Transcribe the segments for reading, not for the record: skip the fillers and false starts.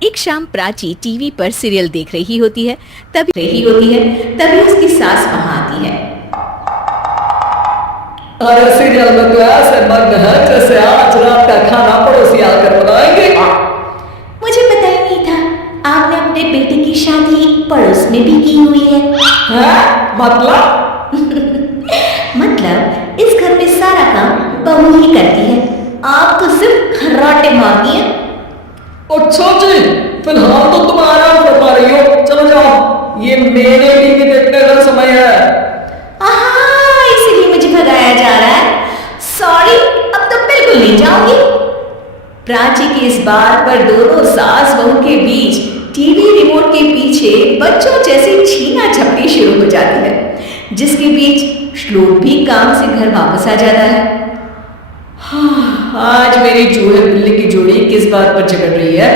एक शाम प्राची टीवी पर सीरियल देख रही होती है। तभी उसकी सास वहां आती है। अरे सीरियल में तो ऐसे मग्न है जैसे आज रात का खाना पड़ोसी आकर बनाएंगे। मुझे पता ही नहीं था आपने अपने बेटे की शादी पड़ोस में भी की हुई है। मतलब मतलब इस घर में सारा काम बहू ही करती है, आप तो सिर्फ खर्राटे मारती हैं। अच्छा जी, फिलहाल तो तुम आराम फरमा रही हो, चलो जाओ, ये मेरे टीवी देखने का समय है। इसीलिए मुझे भगाया जा रहा है। सॉरी, अब तो बिल्कुल नहीं जाऊंगी। प्राची की इस बात पर दोनों सास बहू के बीच टीवी रिमोट के पीछे बच्चों जैसी छीना झपटी शुरू हो जाती है, जिसके बीच श्लोक भी काम से घर वापस आ जाता है। आज मेरी चूहे बिल्ली की जोड़ी किस बात पर झगड़ रही है?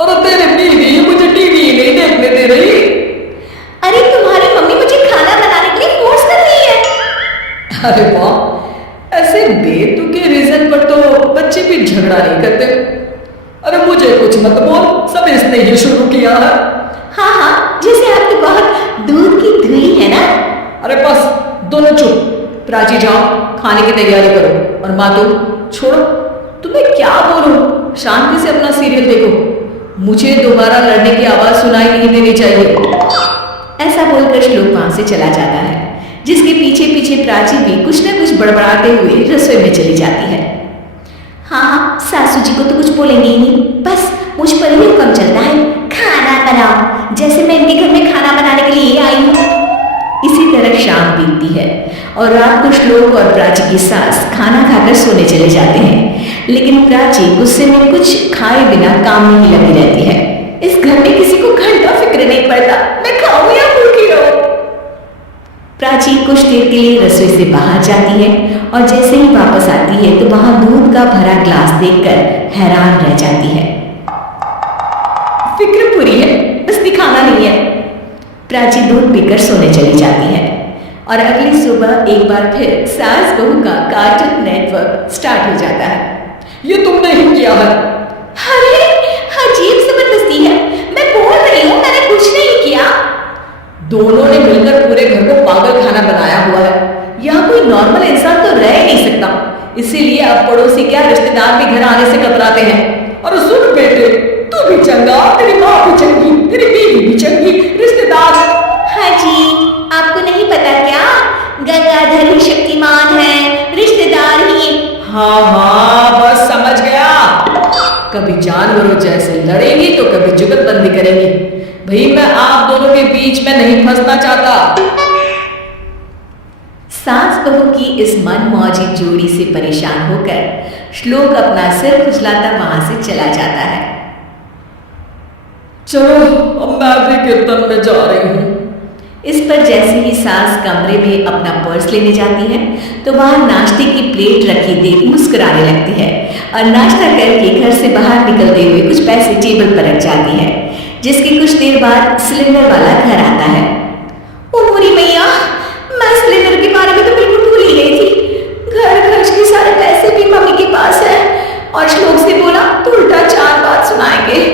अरे तेरे बीवी मुझे टीवी नहीं देखने दे रही। अरे तुम्हारी मम्मी मुझे खाना बनाने के लिए फोर्स कर रही है। अरे वाह, ऐसे बेतुके रीजन पर तो बच्चे भी झगड़ा नहीं करते। अरे मुझे कुछ मत बोल, सब इसने ही शुरू किया है। हाँ, जैसे आपकी बहुत दूध की धुई है ना। अरे बस दोनों चुप। प्राची जाओ, खाने की तैयारी करो। और माँ तो छोड़ो, तुम्हें क्या बोलूं, शांति से अपना सीरियल देखो, मुझे दोबारा लड़ने की आवाज सुनाई नहीं देनी चाहिए। ऐसा बोलकर श्लोक वहां से चला जाता है, जिसके पीछे पीछे प्राची भी कुछ न कुछ बड़बड़ाते हुए रसोई में चली जाती है। हाँ, सासू जी को तो कुछ बोलेंगे ही नहीं, बस मुझ पर ही हुक्म चलता है, खाना बनाओ, जैसे मैं इनके घर में खाना बनाने के लिए आई हूँ। इसी तरह शाम बीतती है और रात को श्लोक और प्राची की सास खाना खाकर सोने चले जाते हैं, लेकिन प्राची गुस्से में कुछ खाए बिना काम में ही लगी रहती है। इस घर में किसी को घंटा फिक्र नहीं पड़ता, मैं खाऊं या भूखी रहूं। प्राची कुछ देर के लिए रसोई से बाहर जाती है और जैसे ही वापस आती है तो वहां दूध का भरा ग्लास देखकर हैरान रह जाती है। फिक्र पूरी है, बस दिखाना नहीं है। प्राची दूध पीकर सोने चली जाती है और अगली सुबह एक बार फिर सास बहू का कार्टून नेटवर्क स्टार्ट हो जाता है। ये तुमने ही किया है। अरे अजीब जबरदस्ती है, मैं बोल रही हूँ मैंने कुछ नहीं किया। दोनों ने मिलकर पूरे घर को पागल खाना बनाया हुआ है। यहाँ कोई नॉर्मल इंसान तो रह नहीं सकता, इसीलिए अब पड़ोसी क्या रिश्तेदार भी घर आने से कतराते हैं। और सुन बेटे, तू भी चंगा, तेरी माँ भी चंगी, तेरी बीवी भी चंगी, रिश्तेदार। हाँ जी, आपको नहीं पता क्या, गंगाधर ही शक्तिमान है, रिश्तेदार ही। हाँ, बस समझ गया। कभी जानवरों जैसे लड़ेंगी तो कभी जुगतबंदी करेंगी। भाई मैं आप दोनों के बीच में नहीं फंसना चाहता। सास बहू की इस मनमौजी जोड़ी से परेशान होकर श्लोक अपना सिर खुजलाता वहां से चला जाता है। चलो अब मैं भी कीर्तन में जा रही हूँ। इस पर जैसे ही सास कमरे में अपना पर्स लेने जाती है तो वहां नाश्ते की प्लेट रखी देख मुस्कुराने लगती है और नाश्ता करके घर से बाहर निकलते हुए कुछ पैसे टेबल पर रख जाती है, जिसके कुछ देर बाद सिलेंडर वाला घर आता है। ओ मोरी मैया, मैं सिलेंडर के बारे में तो बिल्कुल भूल ही गई थी। घर खर्च के सारे पैसे भी मम्मी के पास है और श्लोक से बोला तो उल्टा 4 बात सुनाएंगे।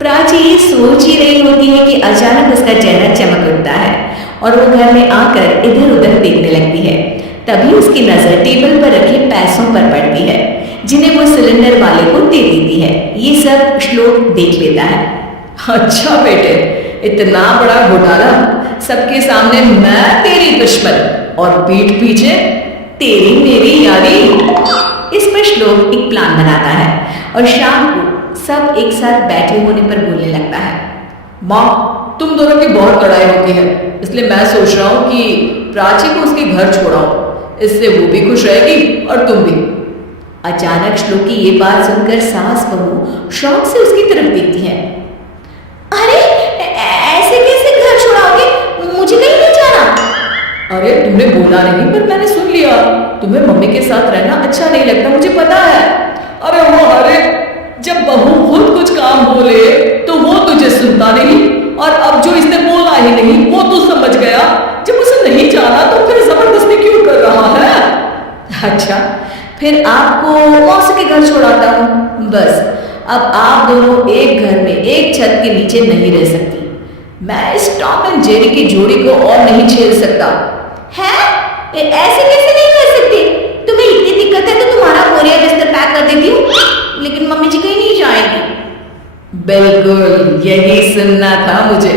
प्राची ये सोच ही रही होती है कि अचानक उसका चेहरा चमक उठता है और वो घर में आकर इधर उधर देखने लगती है। तभी उसकी नजर टेबल पर रखे पैसों पर पड़ती है, जिन्हें वो सिलेंडर वाले को दे देती है। ये सब श्लोक देख लेता है। अच्छा बेटे, इतना बड़ा घोटाला, सबके सामने मैं तेरी दुश्मन और पीठ पीछे तेरी मेरी यारी। इस पर श्लोक एक प्लान बनाता है और शाम को सब एक साथ बैठे होने पर बोलने लगता है। माँ, तुम दोनों की बहुत लड़ाई होती है, इसलिए मैं सोच रहा हूँ कि प्राची को उसके घर छोड़ाऊं, इससे वो भी खुश रहेगी और तुम भी। अचानक श्लोक की ये बात सुनकर सास बहू शौक से उसकी तरफ देखती है। अरे ऐसे कैसे घर छोड़ाओगे, मुझे कहीं नहीं जाना। अरे तुमने बोला नहीं पर मैंने सुन लिया, तुम्हें मम्मी के साथ रहना अच्छा नहीं लगता, मुझे पता है। अरे वो अरे जब बहू खुद कुछ काम बोले तो वो तुझे सुनता नहीं, और अब जो इसने बोला ही नहीं वो तू समझ गया। जब उसे नहीं जाना तो फिर जबरदस्ती क्यों कर रहा है? अच्छा, फिर आपको मौसी के घर छोड़ाता हूँ, बस अब आप दोनों एक घर में एक छत के नीचे नहीं रह सकती। मैं इस टॉम एंड जेरी की जोड़ी को और नहीं झेल सकता। है? ऐसे कैसे नहीं कर सकते? तुम्हें इतनी दिक्कत है तो तुम्हारा बोरिया बिस्तर पैक कर देती हूँ, लेकिन मम्मी जी कहीं नहीं जाएगी। बिल्कुल यही सुनना था मुझे।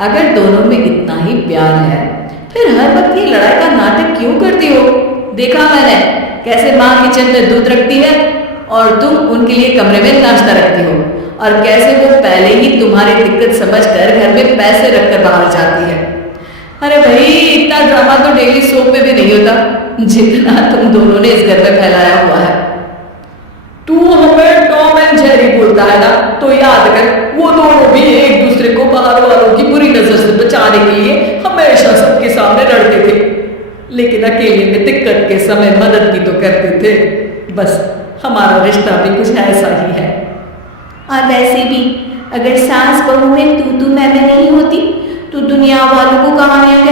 अगर दोनों में इतना ही प्यार है फिर हर वक्त ये लड़ाई का नाटक क्यों करती हो? देखा मैंने कैसे माँ किचन में दूध रखती है और तुम उनके लिए कमरे में नाश्ता रखती हो, और कैसे वो पहले ही तुम्हारी दिक्कत समझकर घर में पैसे रखकर बाहर जाती है। अरे भाई, इतना ड्रामा तो डेली सोप में भी नहीं होता जितना तुम दोनों ने इस घर में फैलाया हुआ है। तू हमें टॉम एंड जेरी बोलता है ना, तो याद कर वो दोनों भी एक दूसरे को बाहर वालों की बुरी नजर से बचाने के लिए हमेशा सबके सामने लड़ते थे, लेकिन अकेले में दिक्कत के समय मदद भी तो करते थे। बस हमारा रिश्ता भी कुछ ऐसा ही है। और वैसे भी अगर सास बहू में तू मैं नहीं होती तो दुनिया वालों को कहानियां